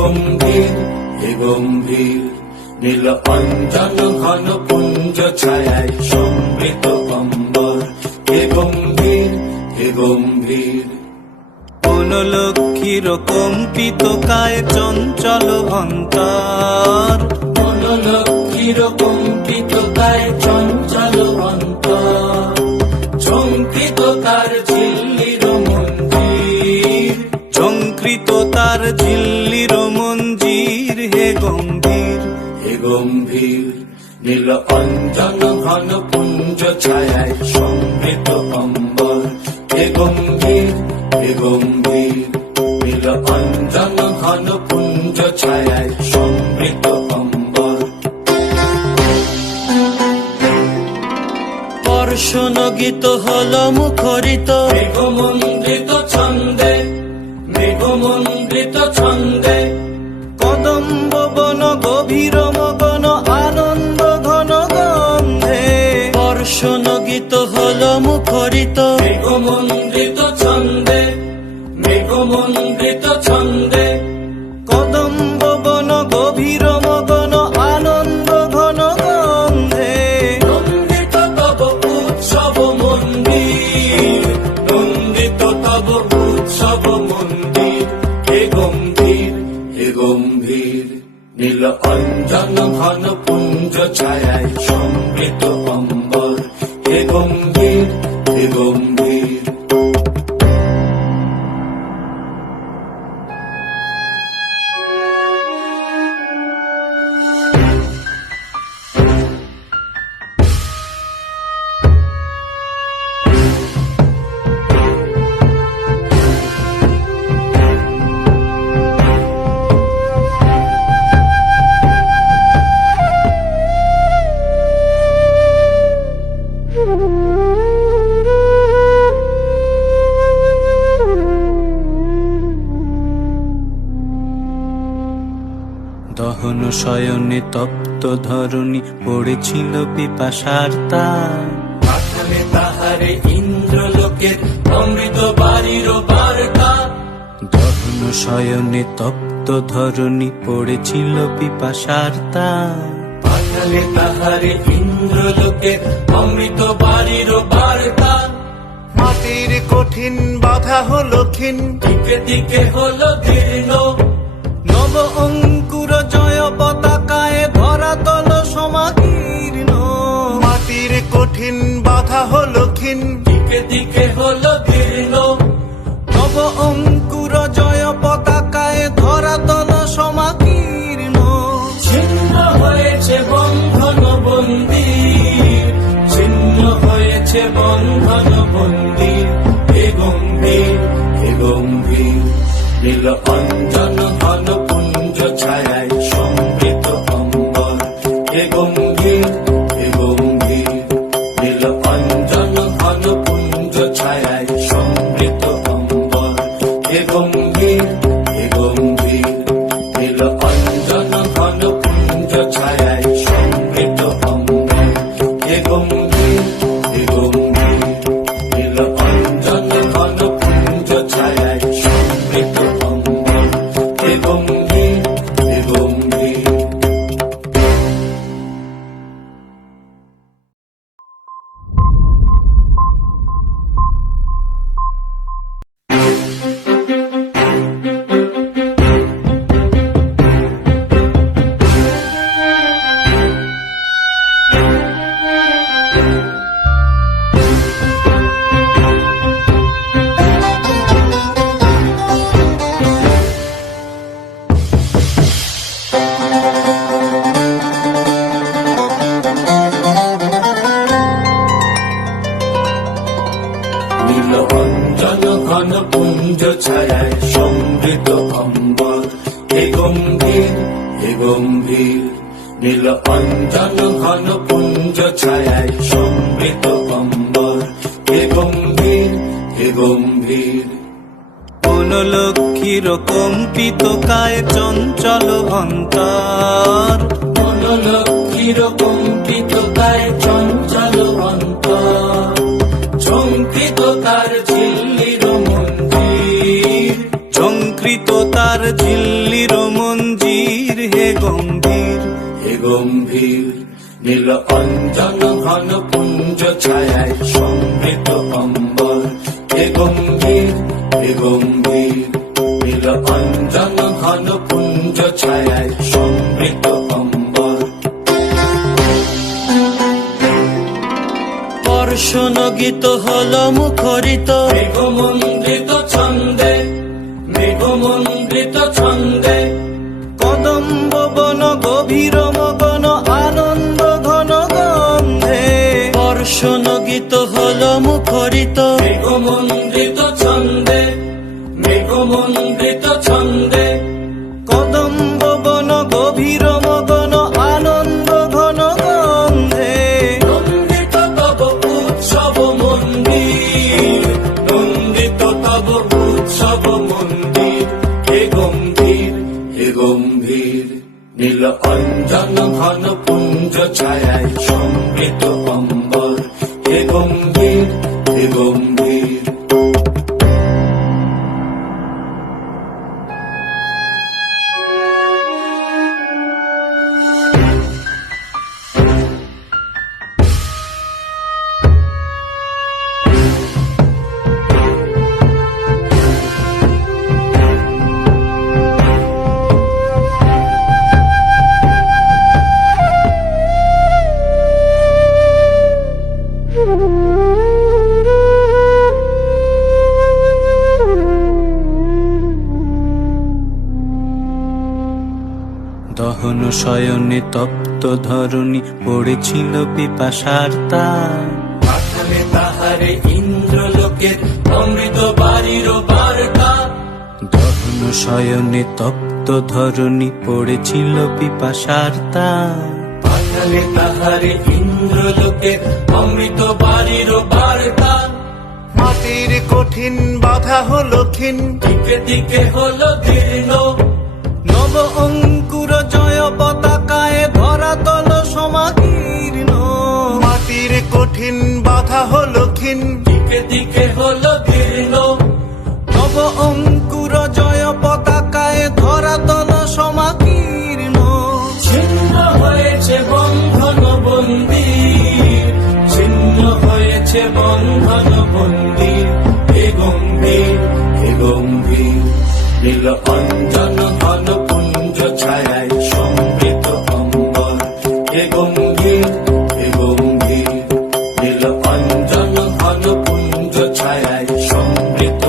গম্ভীর হে গম্ভীর, নীল অঞ্জন ঘন পুঞ্জ ছায়ায় সমৃত অম্বর, হে গম্ভীর হে গম্ভীর। মনোলক্ষীর কম্পিত কায় চঞ্চল অন্তর, মনোলক্ষীর কম্পিত কায় চঞ্চল অন্তর, ঝঙ্কৃত তার ঝিল্লির মঞ্জির, ঝঙ্কৃত তার ঝিল্লির মঞ্জির, হে গম্ভীর হে গম্ভীর, নীল অঞ্জন ঘন পুঞ্জ ছায়ায় সমৃত অম্বর, হে গম্ভীর হে গম্ভীর, নীল অঞ্জন ঘন পুঞ্জ ছায়ায় সমৃত অম্বর। বর্ষণ গীত হল মুখরিত মেঘমন্ডিত ছন্দে, মেঘমন্ডিত ছন্দে, কদম্ব বন গভীর মগন আনন্দ ঘন গন্ধে। বর্ষণ গীত হল মুখরিত মেঘমন্ডিত ছন্দে, মেঘমন্ডিত ছন্দে, কদম্ব বন গভীর মগন আনন্দ ঘন গন্ধে। নন্দিত তব উৎসব মন্দির, নন্দিত তব উৎসব মন্দির, হে গম্ভীর হে গম্ভীর, নীল অঞ্জন ঘন পুঞ্জ ছায়ায় সমৃত অম্বর, হে গম্ভীর হে গম্ভীর। দহন শয়নে তপ্ত ধরণী পড়েছিল পিপাসার তার। পাঠালে তাহারে ইন্দ্রলোকের অমৃত বাড়ির বার্তা, দহন শয়নে তপ্ত ধরণী পড়েছিল পিপাসার তার। পাঠালে তাহারে ইন্দ্রলোকের অমৃত বাড়ির বার্তা, মাটির কঠিন বাধা হলো ক্ষীণ, দিকে দিকে হলো দীর্ণ, নব অঙ্কুর জয় পতাকায় ধরাতল সমাকীর্ণ। মাটির কঠিন বাধা হলো ক্ষীণ, দিকে দিকে হলো দীর্ণ, নব অঙ্কুর জয় পতাকায় ধরাতল সমাকীর্ণ। ছিন্ন হয়েছে বন্ধন বন্দির, ছিন্ন হয়েছে বন্ধন বন্দির, হে গম্ভীর হে গম্ভীর, নীল অঞ্জন ঘন পুঞ্জ ছায়ায় সমৃত অম্বর, হে গম্ভীর হে গম্ভীর, নীল অঞ্জন ঘন পুঞ্জ ছায়ায় সমৃত অম্বর, হে গম্ভীর হে গম্ভীর, নীল অঞ্জন ঘন পুঞ্জ ছায়ায় সমৃত অম্বর, হে গম্ভীর হে গম্ভীর, নীল অঞ্জন ঘন পুঞ্জ ছায়ায় সমৃত অম্বর, হে গম্ভীর হে গম্ভীর। নীল অঞ্জন ঘন পুঞ্জ ছায়ায় সমৃত অম্বর, হে গম্ভীর হে গম্ভীর, নীল অঞ্জন ঘন পুঞ্জ ছায়ায় সমৃত অম্বর, হে গম্ভীর হে গম্ভীর। মনোলক্ষীর কম্পিত কায় চঞ্চল অন্তর, মনোলক্ষীর কম্পিত কায় চঞ্চল অন্তর, ঝঙ্কৃত তার ঝিল্লির মঞ্জির, ঝঙ্কৃত তার ঝিল্লির মঞ্জির হে গম্ভীর। হে গম্ভীর নীল অঞ্জন ঘন পুঞ্জ ছায়ায় সমৃত অম্বর। হে গম্ভীর নীল অঞ্জন ঘন পুঞ্জ ছায়ায় সমৃত অম্বর। বর্ষণ গীত হলো মুখরিত মেঘমন্ডিত ছন্দে, মেঘমন্ডিত ছন্দে, কদম্ব বন গভীর মগন আনন্দ ঘন গন্ধে। বর্ষণ গীত হলো মুখরিত মেঘমন্ডিত ছন্দে, মেঘমন্ডিত ছন্দে, কদম্ব বন গভীর মগন আনন্দ ঘন গন্ধে। নন্দিত তব উৎসব মন্দির, নন্দিত তব উৎসব মন্দির। হে গম্ভীর নীল অঞ্জন ঘন পুঞ্জ ছায়ায় সমৃত অম্বর। হে গম্ভীর দহন শয়নে তপ্ত ধরণী পড়েছিল পিপাসার তার। পাঠালে তাহারে ইন্দ্রলোকের অমৃত বাড়ির বার্তা। দহন শয়নে তপ্ত ধরণী পড়েছিল পিপাসার তার। পাঠালে তাহারে ইন্দ্রলোকের অমৃত বাড়ির বার্তা। মাটির কঠিন বাধা হলো ক্ষীণ, দিকে দিকে হলো দীর্ণ, নব অঙ্কুর জয় পতাকায় ধরাতল সমাকীর্ণ। মাটির কঠিন বাধা হলো ক্ষীণ, দিকে দিকে হলো দীর্ণ, নব অঙ্কুর জয় পতাকায় ধরাতল সমাকীর্ণ। ছিন্ন হয়েছে বন্ধন বন্দির, ছিন্ন হয়েছে বন্ধন বন্দির। হে গম্ভীর নীল অঞ্জন ঘন পুঞ্জ ছায়ায় সমৃত অম্বর। হে গম্ভীর নীল অঞ্জন ঘন পুঞ্জ ছায়ায় সমৃত